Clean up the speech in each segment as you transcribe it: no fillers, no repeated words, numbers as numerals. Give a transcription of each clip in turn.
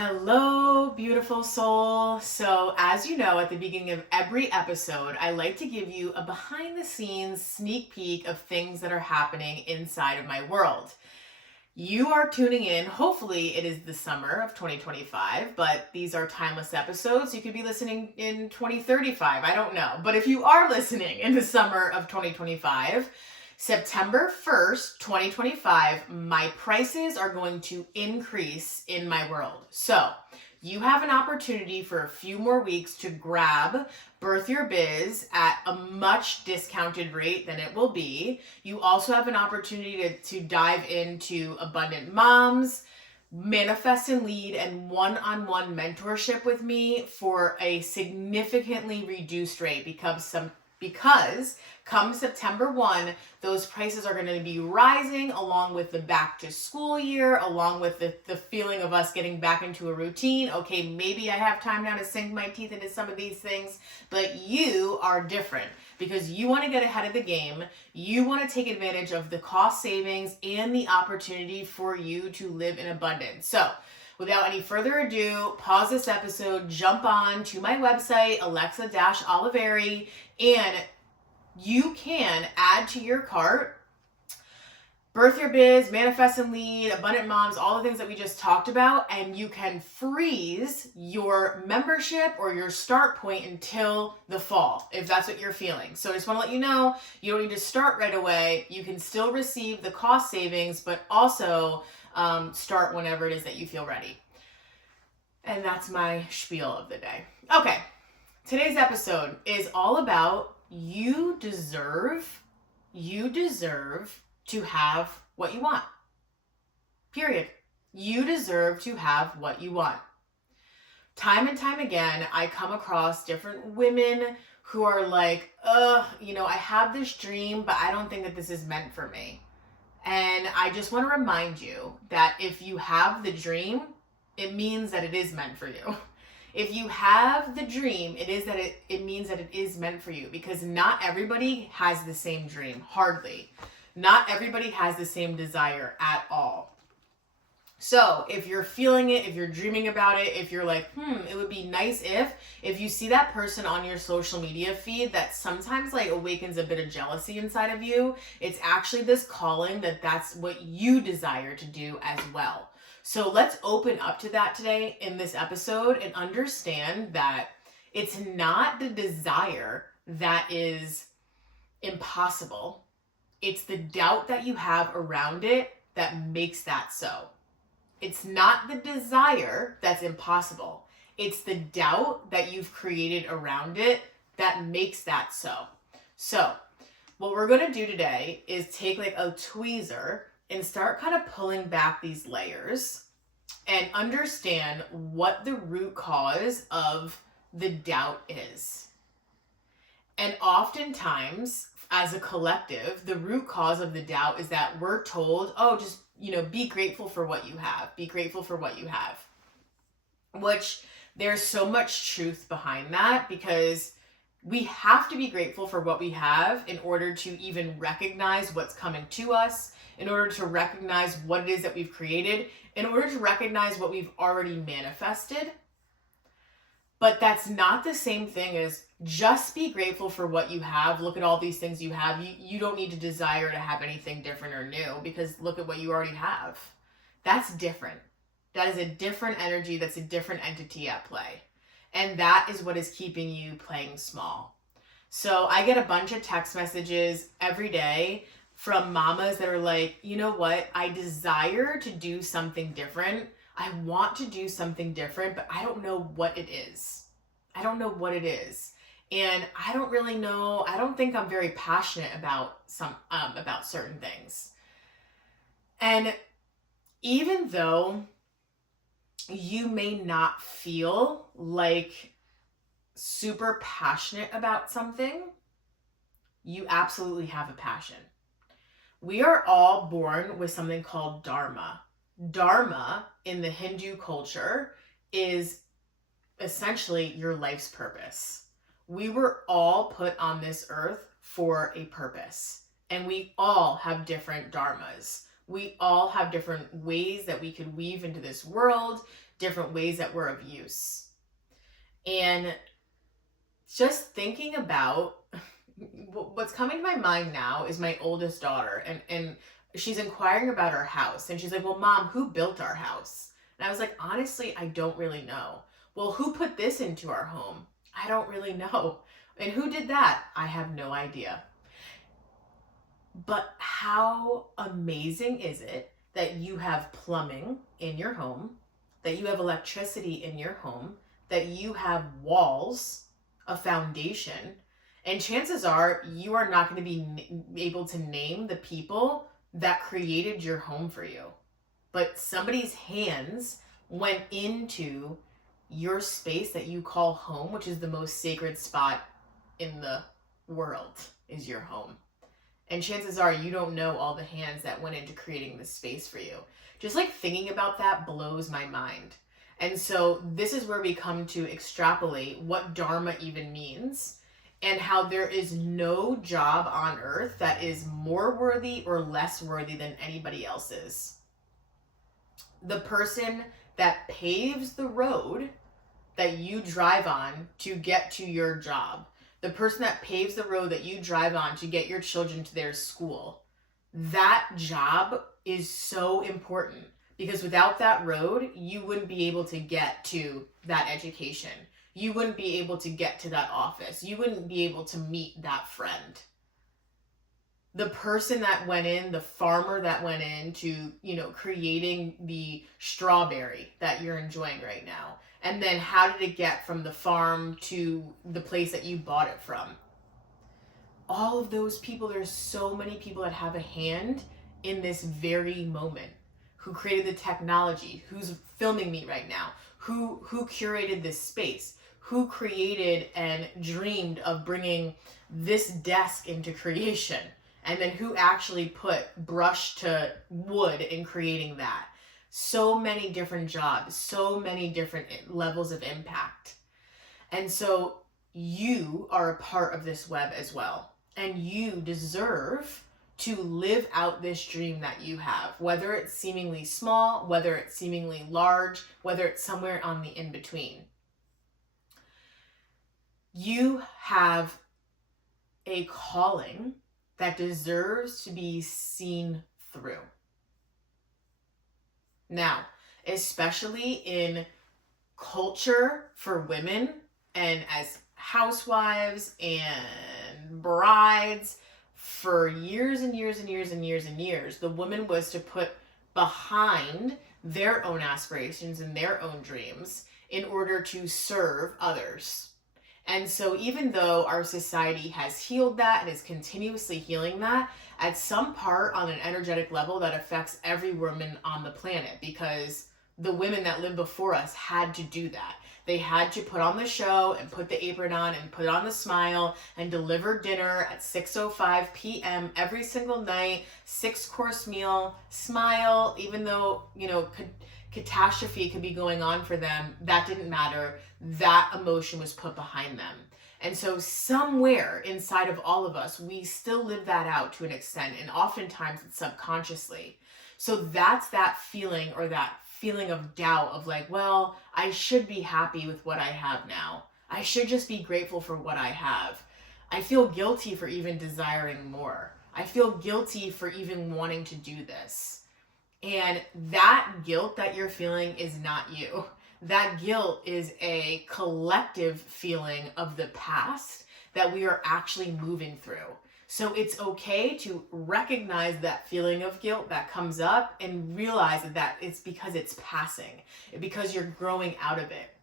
Hello, beautiful soul. So, as you know, at the beginning of every episode, I like to give you a behind the scenes sneak peek of things that are happening inside of my world. You are tuning in. Hopefully, it is the summer of 2025, but these are timeless episodes. You could be listening in 2035. I don't know. But if you are listening in the summer of 2025, September 1st, 2025, my prices are going to increase in my world. So, you have an opportunity for a few more weeks to grab Birth Your Biz at a much discounted rate than it will be. You also have an opportunity to dive into Abundant Moms, Manifest and Lead, and one-on-one mentorship with me for a significantly reduced rate because come September 1, those prices are going to be rising along with the back to school year, along with the feeling of us getting back into a routine. Okay, maybe I have time now to sink my teeth into some of these things, but you are different because you want to get ahead of the game. You want to take advantage of the cost savings and the opportunity for you to live in abundance. So, without any further ado, pause this episode, jump on to my website, Alexa-Oliveri, and you can add to your cart Birth Your Biz, Manifest and Lead, Abundant Moms, all the things that we just talked about, and you can freeze your membership or your start point until the fall, if that's what you're feeling. So I just want to let you know, you don't need to start right away. You can still receive the cost savings, but also start whenever it is that you feel ready. And that's my spiel of the day. Okay, today's episode is all about you deserve to have what you want. Period. You deserve to have what you want. Time and time again, I come across different women who are like, I have this dream, but I don't think that this is meant for me. And I just want to remind you that if you have the dream, it means that it is meant for you. If you have the dream, it means that it is meant for you, because not everybody has the same dream, hardly. Not everybody has the same desire at all. So if you're feeling it, if you're dreaming about it, if you're like, it would be nice if you see that person on your social media feed that sometimes like awakens a bit of jealousy inside of you, it's actually this calling that's what you desire to do as well. So let's open up to that today in this episode and understand that it's not the desire that is impossible. It's the doubt that you have around it that makes that so. It's not the desire that's impossible. It's the doubt that you've created around it that makes that so. So what we're going to do today is take like a tweezer and start kind of pulling back these layers and understand what the root cause of the doubt is. And oftentimes, as a collective, the root cause of the doubt is that we're told, just, be grateful for what you have. Be grateful for what you have. Which there's so much truth behind that, because we have to be grateful for what we have in order to even recognize what's coming to us, in order to recognize what it is that we've created, in order to recognize what we've already manifested. But that's not the same thing as just be grateful for what you have. Look at all these things you have. You don't need to desire to have anything different or new, because look at what you already have. That's different. That is a different energy. That's a different entity at play. And that is what is keeping you playing small. So I get a bunch of text messages every day from mamas that are like, you know what? I desire to do something different. I want to do something different, but I don't know what it is. I don't know what it is. And I don't really know. I don't think I'm very passionate about certain things. And even though you may not feel like super passionate about something, you absolutely have a passion. We are all born with something called Dharma. Dharma in the Hindu culture is essentially your life's purpose. We were all put on this earth for a purpose, and we all have different dharmas. We all have different ways that we could weave into this world, different ways that we're of use. And just thinking about what's coming to my mind now is my oldest daughter, and she's inquiring about our house, and she's like, well, Mom, who built our house? And I was like, honestly, I don't really know. Well, who put this into our home? I don't really know. And who did that? I have no idea. But how amazing is it that you have plumbing in your home, that you have electricity in your home, that you have walls, a foundation, and chances are you are not going to be able to name the people that created your home for you. But somebody's hands went into your space that you call home, which is the most sacred spot in the world, is your home. And chances are you don't know all the hands that went into creating this space for you. Just like thinking about that blows my mind. And so this is where we come to extrapolate what Dharma even means, and how there is no job on earth that is more worthy or less worthy than anybody else's. The person that paves the road that you drive on to get to your job, the person that paves the road that you drive on to get your children to their school, that job is so important, because without that road, you wouldn't be able to get to that education. You wouldn't be able to get to that office. You wouldn't be able to meet that friend. The person that went in, the farmer that went into, creating the strawberry that you're enjoying right now. And then how did it get from the farm to the place that you bought it from? All of those people, there's so many people that have a hand in this very moment. Who created the technology, who's filming me right now, who curated this space, who created and dreamed of bringing this desk into creation, and then who actually put brush to wood in creating that. So many different jobs, so many different levels of impact. And so you are a part of this web as well, and you deserve to live out this dream that you have, whether it's seemingly small, whether it's seemingly large, whether it's somewhere on the in-between. You have a calling that deserves to be seen through. Now, especially in culture for women and as housewives and brides, for years and years and years and years and years, the woman was to put behind their own aspirations and their own dreams in order to serve others. And so even though our society has healed that and is continuously healing that, at some part on an energetic level that affects every woman on the planet, because the women that lived before us had to do that. They had to put on the show and put the apron on and put on the smile and deliver dinner at 6:05 p.m. every single night, 6-course meal, smile, even though, catastrophe could be going on for them. That didn't matter. That emotion was put behind them. And so somewhere inside of all of us, we still live that out to an extent, and oftentimes it's subconsciously. So that's that feeling, or that feeling of doubt of like, well, I should be happy with what I have now. I should just be grateful for what I have. I feel guilty for even desiring more. I feel guilty for even wanting to do this. And that guilt that you're feeling is not you. That guilt is a collective feeling of the past that we are actually moving through. So it's okay to recognize that feeling of guilt that comes up and realize that it's because it's passing, because you're growing out of it.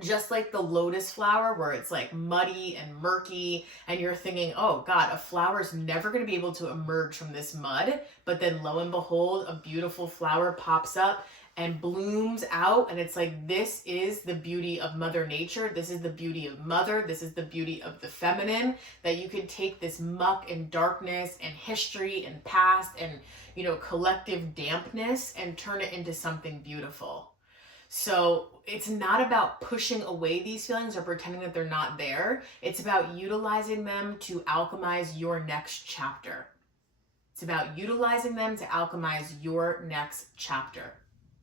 Just like the lotus flower, where it's like muddy and murky, and you're thinking, oh God, a flower is never going to be able to emerge from this mud. But then lo and behold, a beautiful flower pops up and blooms out. And it's like, this is the beauty of Mother Nature. This is the beauty of Mother. This is the beauty of the feminine, that you can take this muck and darkness and history and past and, collective dampness and turn it into something beautiful. So it's not about pushing away these feelings or pretending that they're not there. It's about utilizing them to alchemize your next chapter. It's about utilizing them to alchemize your next chapter.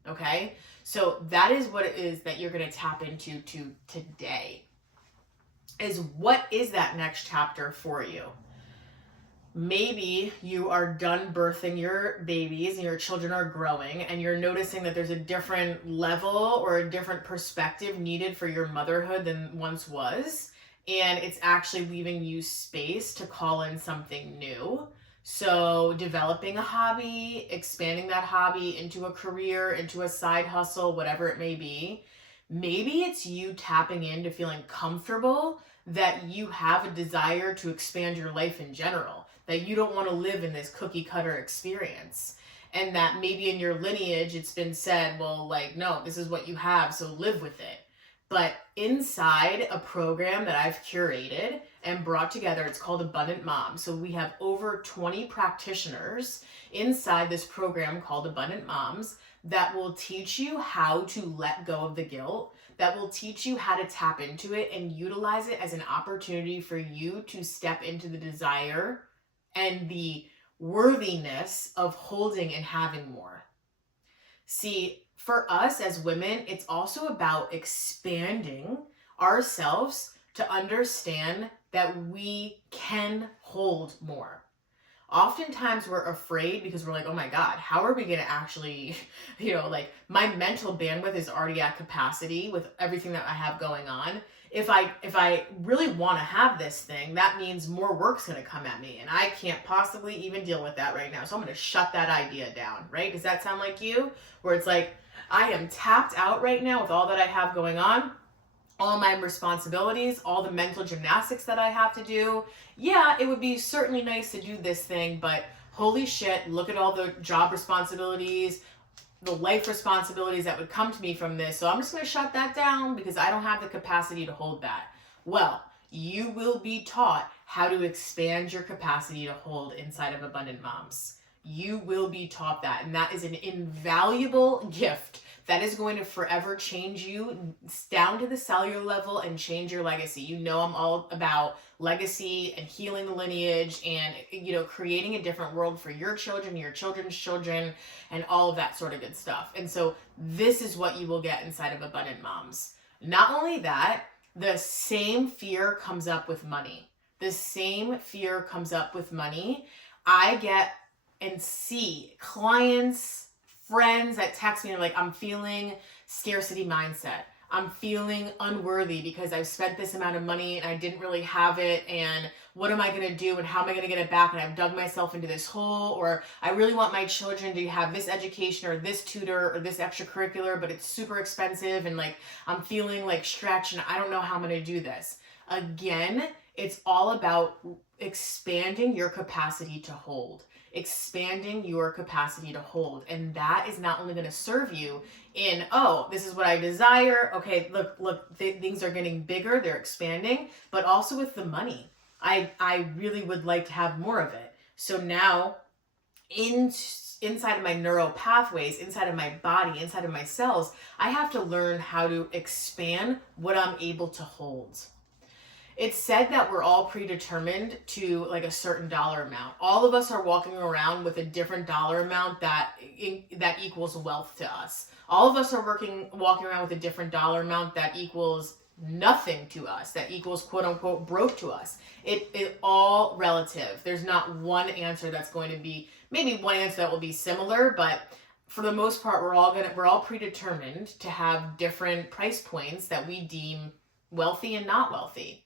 Okay? So that is what it is that you're going to tap into today. Is what is that next chapter for you? Maybe you are done birthing your babies and your children are growing and you're noticing that there's a different level or a different perspective needed for your motherhood than once was. And it's actually leaving you space to call in something new. So developing a hobby, expanding that hobby into a career, into a side hustle, whatever it may be. Maybe it's you tapping into feeling comfortable that you have a desire to expand your life in general, that you don't want to live in this cookie cutter experience. And that maybe in your lineage, it's been said, well, like, no, this is what you have, so live with it. But inside a program that I've curated and brought together, it's called Abundant Mom. So we have over 20 practitioners inside this program called Abundant Moms that will teach you how to let go of the guilt, that will teach you how to tap into it and utilize it as an opportunity for you to step into the desire and the worthiness of holding and having more. See, for us as women, it's also about expanding ourselves to understand that we can hold more. Oftentimes we're afraid because we're like, oh my God, how are we going to actually, like my mental bandwidth is already at capacity with everything that I have going on. If I really want to have this thing, that means more work's going to come at me and I can't possibly even deal with that right now. So I'm going to shut that idea down, right? Does that sound like you? Where it's like, I am tapped out right now with all that I have going on, all my responsibilities, all the mental gymnastics that I have to do. Yeah, it would be certainly nice to do this thing, but holy shit, look at all the job responsibilities, the life responsibilities that would come to me from this. So I'm just going to shut that down because I don't have the capacity to hold that. Well, you will be taught how to expand your capacity to hold inside of Abundant Moms. You will be taught that, and that is an invaluable gift that is going to forever change you down to the cellular level and change your legacy. You know, I'm all about legacy and healing the lineage and, creating a different world for your children, your children's children, and all of that sort of good stuff. And so this is what you will get inside of Abundant Moms. Not only that, the same fear comes up with money. The same fear comes up with money. I get and see clients, friends that text me like, I'm feeling scarcity mindset. I'm feeling unworthy because I've spent this amount of money and I didn't really have it. And what am I going to do? And how am I going to get it back? And I've dug myself into this hole. Or I really want my children to have this education or this tutor or this extracurricular, but it's super expensive. And like, I'm feeling like stretched and I don't know how I'm going to do this. Again, it's all about expanding your capacity to hold. Expanding your capacity to hold. And that is not only going to serve you in, oh, this is what I desire. Okay, look, things are getting bigger, they're expanding, but also with the money. I really would like to have more of it. So now inside of my neural pathways, inside of my body, inside of my cells, I have to learn how to expand what I'm able to hold. It's said that we're all predetermined to like a certain dollar amount. All of us are walking around with a different dollar amount that equals wealth to us. All of us are walking around with a different dollar amount that equals nothing to us, that equals quote unquote broke to us. It all relative. There's not one answer that's going to be, maybe one answer that will be similar, but for the most part, we're all predetermined to have different price points that we deem wealthy and not wealthy.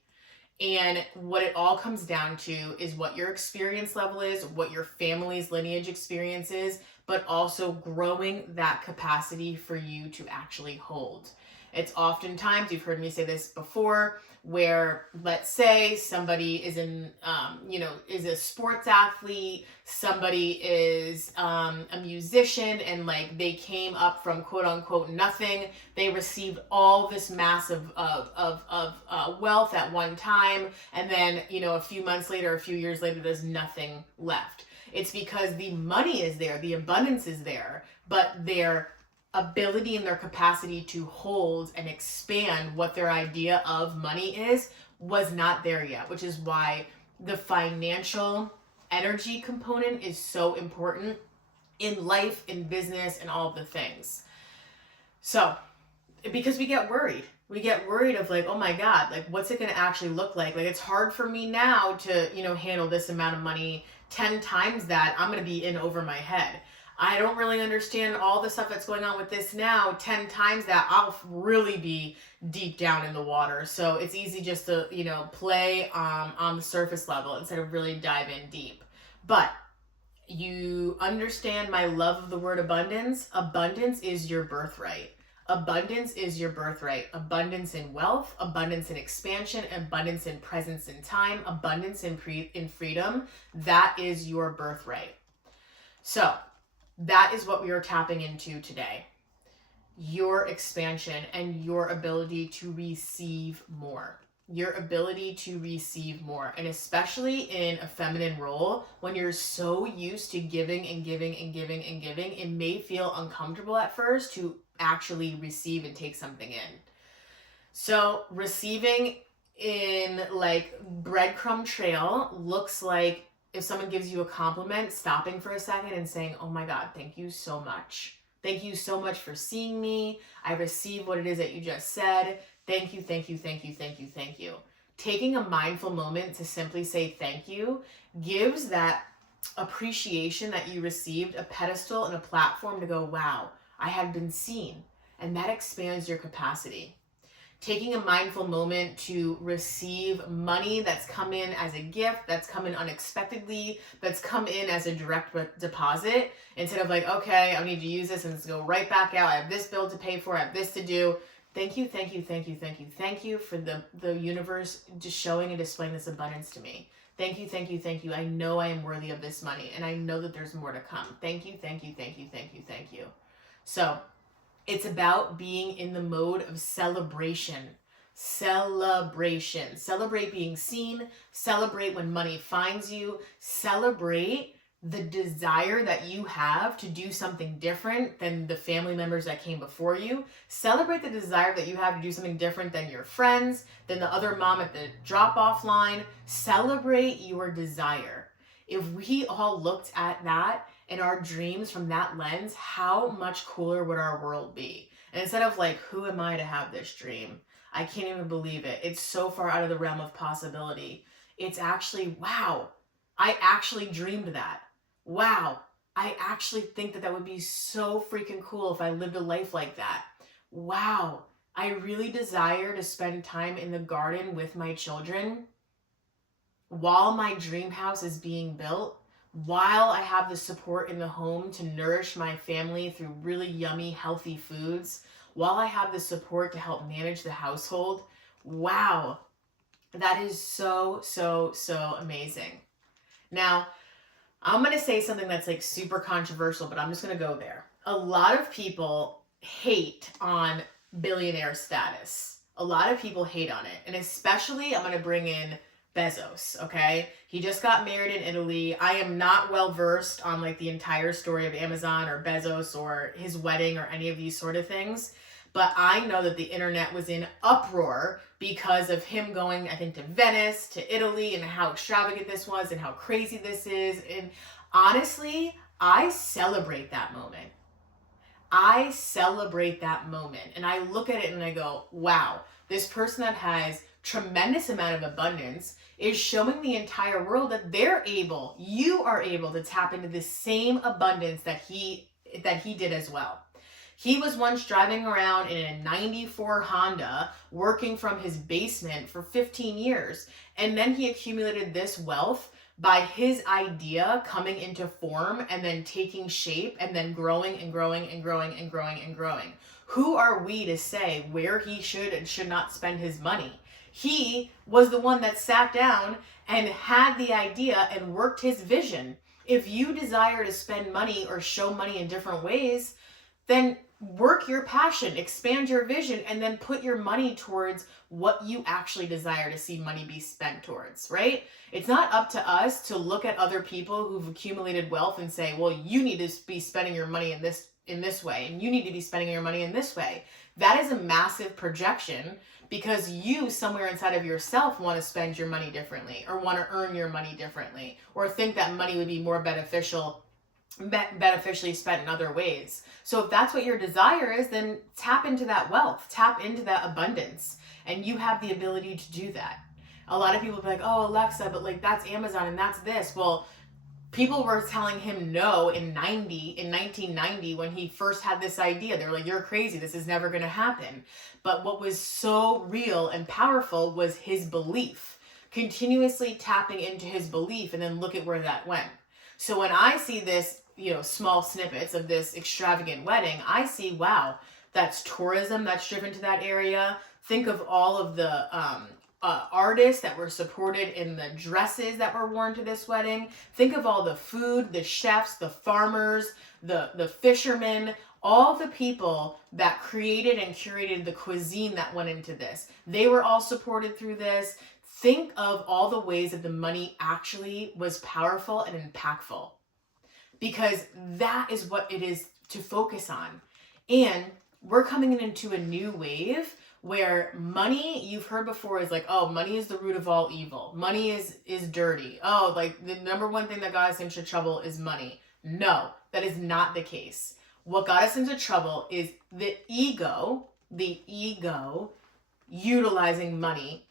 And what it all comes down to is what your experience level is, what your family's lineage experience is, but also growing that capacity for you to actually hold. It's oftentimes, you've heard me say this before, where let's say somebody is is a sports athlete, somebody is a musician, and like they came up from quote unquote nothing. They received all this massive of wealth at one time, and then a few months later, a few years later, there's nothing left. It's because the money is there, the abundance is there, but their ability and their capacity to hold and expand what their idea of money is was not there yet, which is why the financial energy component is so important in life, in business, and all of the things. So, because we get worried. We get worried of like, oh my God, like what's it going to actually look like? Like it's hard for me now to, handle this amount of money. 10 times that, I'm going to be in over my head. I don't really understand all the stuff that's going on with this now. 10 times that, I'll really be deep down in the water. So it's easy just to, play on the surface level instead of really dive in deep. But you understand my love of the word abundance. Abundance is your birthright. Abundance is your birthright. Abundance in wealth, abundance in expansion, abundance in presence in time, abundance in freedom. That is your birthright. So that is what we are tapping into today. Your expansion and your ability to receive more. Your ability to receive more. And especially in a feminine role, when you're so used to giving and giving and giving and giving, it may feel uncomfortable at first to actually receive and take something in. So receiving in like breadcrumb trail looks like if someone gives you a compliment, stopping for a second and saying, oh my God, thank you so much. Thank you so much for seeing me. I received what it is that you just said. Thank you, thank you, thank you, thank you, thank you. Taking a mindful moment to simply say thank you gives that appreciation that you received a pedestal and a platform to go, wow, I had been seen. And that expands your capacity. Taking a mindful moment to receive money that's come in as a gift, that's come in unexpectedly, that's come in as a direct deposit, instead of like, okay, I need to use this and it's go right back out. I have this bill to pay for, I have this to do. Thank you, thank you, thank you, thank you, thank you for the universe just showing and displaying this abundance to me. Thank you, thank you, thank you. I know I am worthy of this money and I know that there's more to come. Thank you, thank you, thank you, thank you, thank you. So it's about being in the mode of celebration. Celebration. Celebrate being seen. Celebrate when money finds you. Celebrate the desire that you have to do something different than the family members that came before you. Celebrate the desire that you have to do something different than your friends, than the other mom at the drop-off line. Celebrate your desire. If we all looked at that and our dreams from that lens, how much cooler would our world be? And instead of like, who am I to have this dream? I can't even believe it. It's so far out of the realm of possibility. It's actually, wow, I actually dreamed that. Wow, I actually think that would be so freaking cool if I lived a life like that. Wow, I really desire to spend time in the garden with my children while my dream house is being built, while I have the support in the home to nourish my family through really yummy, healthy foods, while I have the support to help manage the household. Wow, that is so, so, so amazing. Now, I'm going to say something that's like super controversial, but I'm just going to go there. A lot of people hate on billionaire status. A lot of people hate on it. And especially, I'm going to bring in Bezos, okay? He just got married in Italy. I am not well versed on like the entire story of Amazon or Bezos or his wedding or any of these sort of things. But I know that the internet was in uproar because of him going, I think, to Venice, to Italy, and how extravagant this was and how crazy this is. And honestly, I celebrate that moment. I celebrate that moment. And I look at it and I go, wow, this person that has tremendous amount of abundance is showing the entire world that you are able to tap into the same abundance that he did as well. He was once driving around in a 94 Honda, working from his basement for 15 years. And then he accumulated this wealth by his idea coming into form and then taking shape and then growing and growing and growing and growing and growing. Who are we to say where he should and should not spend his money? He was the one that sat down and had the idea and worked his vision. If you desire to spend money or show money in different ways, then work your passion, expand your vision, and then put your money towards what you actually desire to see money be spent towards, right? It's not up to us to look at other people who've accumulated wealth and say, well, you need to be spending your money in this way, and you need to be spending your money in this way. That is a massive projection because you somewhere inside of yourself want to spend your money differently or want to earn your money differently or think that money would be more beneficially spent in other ways. So if that's what your desire is, then tap into that wealth, tap into that abundance, and you have the ability to do that. A lot of people be like, oh, Alexa, but like that's Amazon and that's this. Well, people were telling him no in 1990 when he first had this idea. They're like, you're crazy, this is never going to happen. But what was so real and powerful was his belief, continuously tapping into his belief, and then look at where that went. So when I see this, small snippets of this extravagant wedding, I see, wow, that's tourism that's driven to that area. Think of all of the artists that were supported in the dresses that were worn to this wedding. Think of all the food, the chefs, the farmers, the fishermen, all the people that created and curated the cuisine that went into this. They were all supported through this. Think of all the ways that the money actually was powerful and impactful, because that is what it is to focus on. And we're coming into a new wave where money, you've heard before, is like, oh, money is the root of all evil. Money is dirty. Oh, like the number one thing that got us into trouble is money. No, that is not the case. What got us into trouble is the ego utilizing money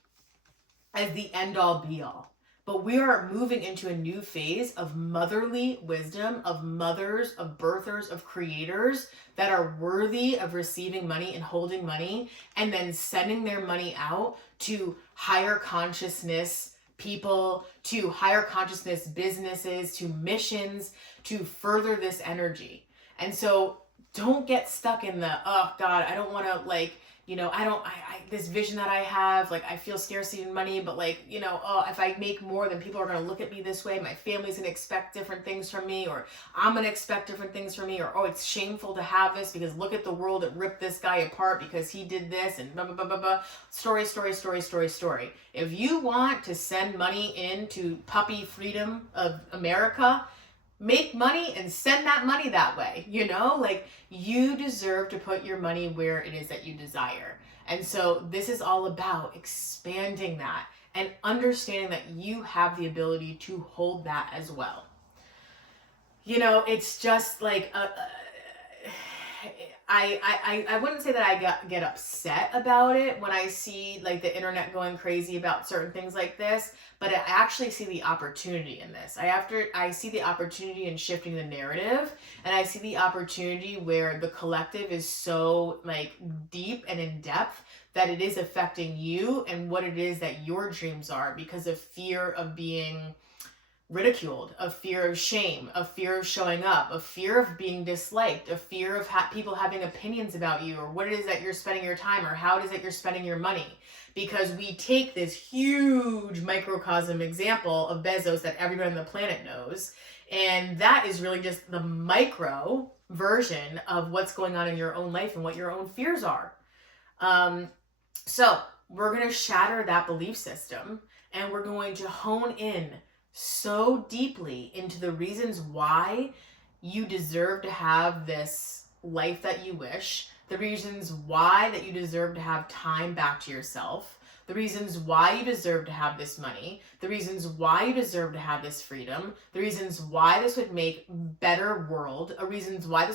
as the end all be all. But we are moving into a new phase of motherly wisdom, of mothers, of birthers, of creators that are worthy of receiving money and holding money and then sending their money out to higher consciousness people, to higher consciousness businesses, to missions, to further this energy. And so don't get stuck in the, oh God, I don't want to this vision that I have, like I feel scarcity in money, but if I make more, then people are going to look at me this way. My family's going to expect different things from me, or I'm going to expect different things from me, or, oh, it's shameful to have this because look at the world, it ripped this guy apart because he did this and blah, blah, blah, blah, blah. Story. If you want to send money into puppy freedom of America, make money and send that money that way. You deserve to put your money where it is that you desire. And so this is all about expanding that and understanding that you have the ability to hold that as well. It's just like I wouldn't say that I get upset about it when I see like the internet going crazy about certain things like this, but I actually see the opportunity in this. I see the opportunity in shifting the narrative, and I see the opportunity where the collective is so like deep and in depth that it is affecting you and what it is that your dreams are because of fear of being ridiculed, a fear of shame, a fear of showing up, a fear of being disliked, a fear of people having opinions about you or what it is that you're spending your time or how it is that you're spending your money. Because we take this huge microcosm example of Bezos that everybody on the planet knows, and that is really just the micro version of what's going on in your own life and what your own fears are. So we're going to shatter that belief system, and we're going to hone in so deeply into the reasons why you deserve to have this life that you wish, the reasons why that you deserve to have time back to yourself, the reasons why you deserve to have this money, the reasons why you deserve to have this freedom, the reasons why this would make better world, reasons why this